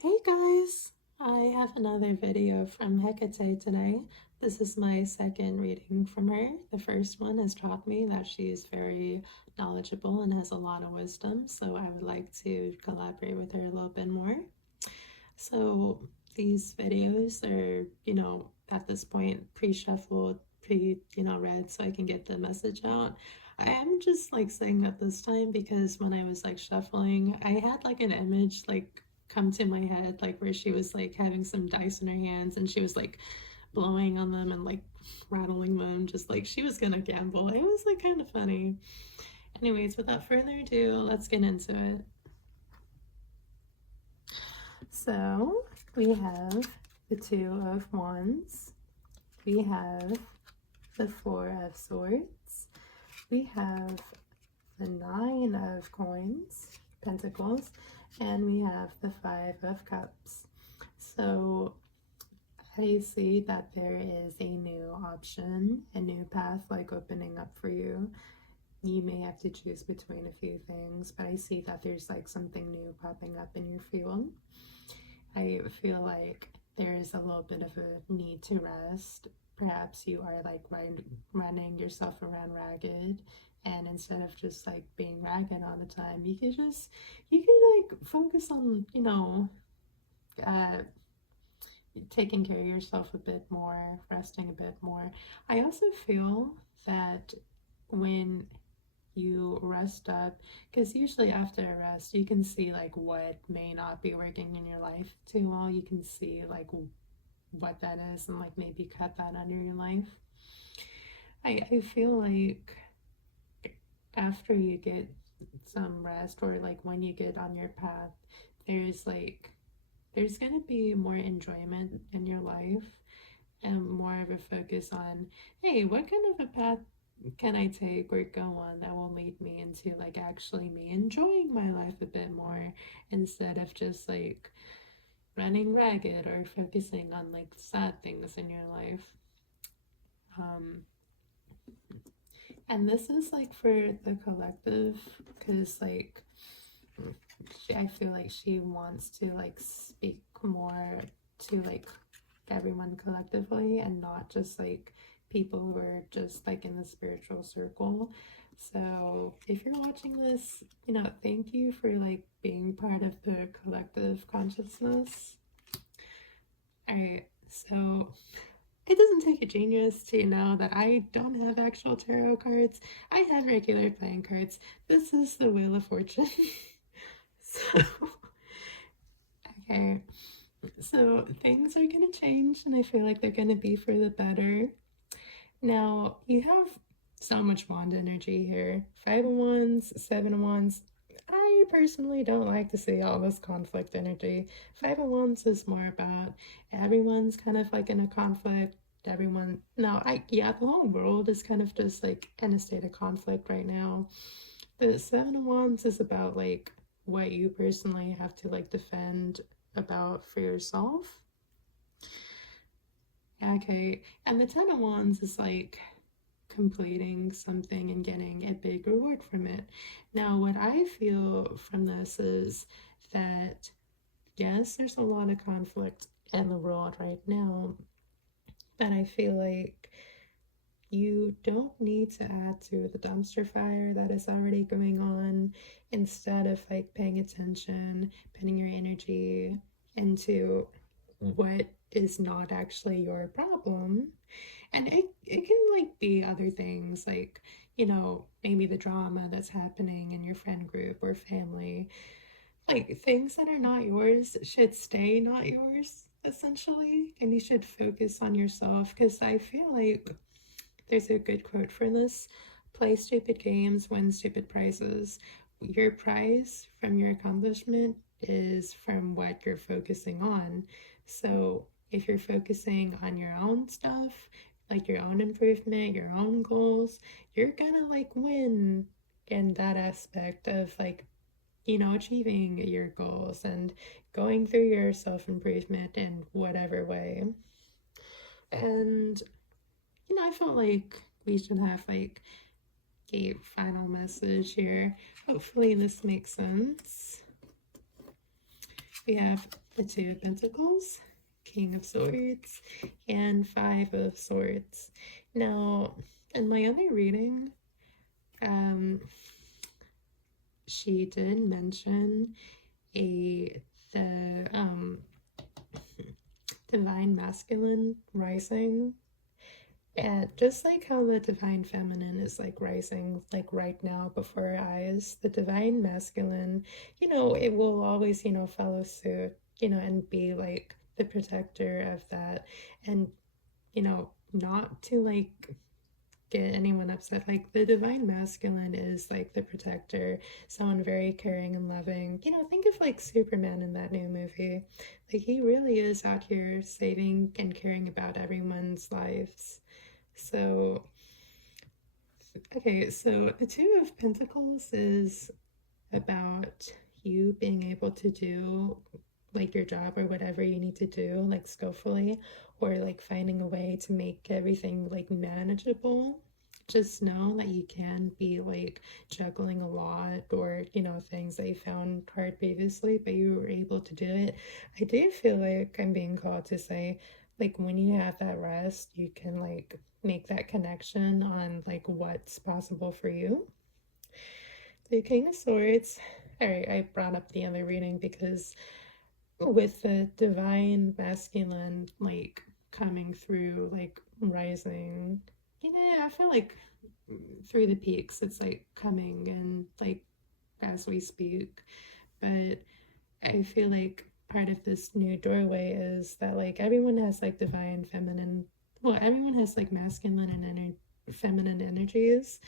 Hey guys! I have another video from Hecate today. This is my second reading from her. The first one has taught me that she is very knowledgeable and has a lot of wisdom, so I would like to collaborate with her a little bit more. So these videos are, at this point pre-shuffled, read so I can get the message out. I am just like saying that this time because when I was like shuffling, I had like an image like come to my head, like where she was like having some dice in her hands and she was like blowing on them and like rattling them, just like she was gonna gamble. It was like kind of funny. Anyways, without further ado, let's get into it. So we have the Two of Wands, we have the Four of Swords, we have the Nine of Coins, Pentacles, and we have the Five of Cups. So I see that there is a new option, a new path like opening up for you. You may have to choose between a few things, but I see that there's like something new popping up in your field. I feel like there is a little bit of a need to rest. Perhaps you are like running yourself around ragged, and instead of just like being ragged all the time, you could like focus on, uh, taking care of yourself a bit more, resting a bit more. I also feel that when you rest up, because usually after a rest you can see like what may not be working in your life too well. You can see like what that is and like maybe cut that out of your life. I feel like after you get some rest, or like when you get on your path, there's gonna be more enjoyment in your life and more of a focus on, hey, what kind of a path can I take or go on that will lead me into like actually me enjoying my life a bit more, instead of just like running ragged or focusing on like sad things in your life. Um, and this is like for the collective, because like I feel like she wants to like speak more to like everyone collectively and not just like people who are just like in the spiritual circle. So if you're watching this, thank you for like being part of the collective consciousness. All right, so it doesn't take a genius to know that I don't have actual tarot cards. I have regular playing cards. This is the Wheel of Fortune. So, okay, so things are going to change, and I feel like they're going to be for the better. Now, you have so much wand energy here. 5 of Wands, 7 of Wands. I personally don't like to see all this conflict energy. 5 of Wands is more about everyone's kind of like in a conflict. Everyone, no, the whole world is kind of just like in a state of conflict right now. The 7 of Wands is about like what you personally have to like defend about for yourself. Okay, and the 10 of Wands is like completing something and getting a big reward from it. Now, what I feel from this is that yes, there's a lot of conflict in the world right now, but I feel like you don't need to add to the dumpster fire that is already going on. Instead of like paying attention, putting your energy into what is not actually your problem. And it can like be other things, like, maybe the drama that's happening in your friend group or family. Like things that are not yours should stay not yours, essentially, and you should focus on yourself. Because I feel like there's a good quote for this: play stupid games, win stupid prizes. Your prize from your accomplishment is from what you're focusing on. So if you're focusing on your own stuff, like your own improvement, your own goals, you're gonna like win in that aspect of like, achieving your goals and going through your self improvement in whatever way. And, I felt like we should have like a final message here. Hopefully, this makes sense. We have the Two of Pentacles, King of Swords, and Five of Swords. Now, in my other reading, um, she did mention the divine masculine rising, and just like how the divine feminine is like rising like right now before our eyes, the divine masculine, it will always, follow suit, and be like the protector of that, and not to like get anyone upset. Like the divine masculine is like the protector, someone very caring and loving. Think of like Superman in that new movie. Like he really is out here saving and caring about everyone's lives. So, okay, so the Two of Pentacles is about you being able to do like your job or whatever you need to do like skillfully, or like finding a way to make everything like manageable. Just know that you can be like juggling a lot, or things that you found hard previously but you were able to do it. I do feel like I'm being called to say, like, when you have that rest, you can like make that connection on like what's possible for you. The King of Swords. All right, I brought up the other reading because with the divine masculine like coming through, like rising, I feel like through the peaks it's like coming and like as we speak. But I feel like part of this new doorway is that like everyone has like divine feminine, well, everyone has like masculine and feminine energies,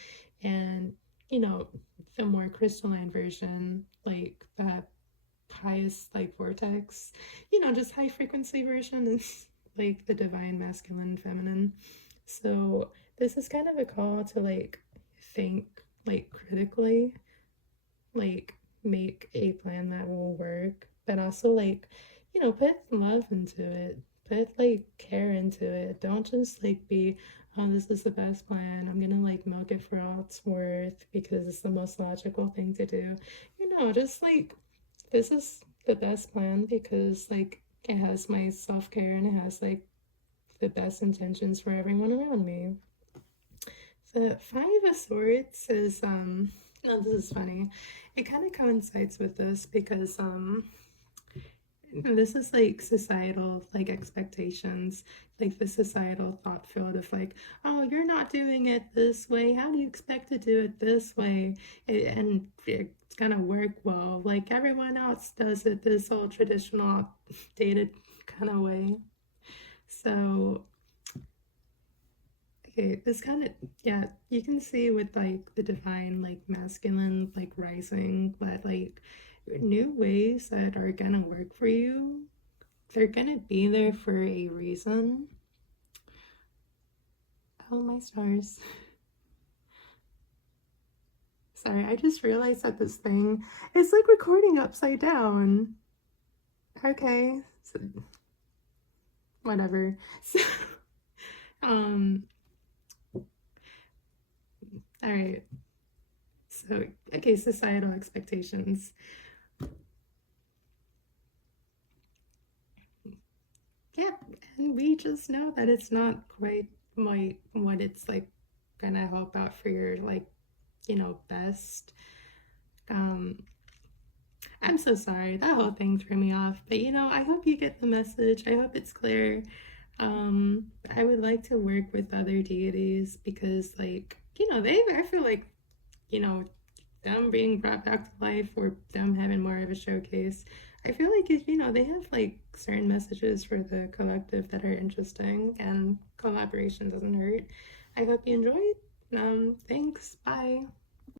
and the more crystalline version, like the highest like vortex, just high frequency version is like the divine masculine and feminine. So this is kind of a call to like think like critically, like make a plan that will work, but also like put love into it, put like care into it. Don't just like be, oh, this is the best plan, I'm gonna like milk it for all it's worth because it's the most logical thing to do. Just like, this is the best plan because like it has my self-care and it has like the best intentions for everyone around me. The Five of Swords is no, this is funny. It kind of coincides with this because this is like societal like expectations, like the societal thought field of like, oh, you're not doing it this way, how do you expect to do it this way? And it's gonna work well, like everyone else does it this old traditional dated kind of way. So okay, this kind of, yeah, you can see with like the divine like masculine like rising that like new ways that are gonna work for you, they're gonna be there for a reason. Oh, my stars. Sorry, I just realized that this thing is like recording upside down. Okay, so, whatever. So, um, all right. So, okay, societal expectations. Yeah, and we just know that it's not quite what it's like gonna help out for your like, best. Um, I'm so sorry, that whole thing threw me off, but I hope you get the message. I hope it's clear. I would like to work with other deities because like, I feel like, them being brought back to life or them having more of a showcase, I feel like they have like certain messages for the collective that are interesting, and collaboration doesn't hurt. I hope you enjoyed. Thanks. Bye.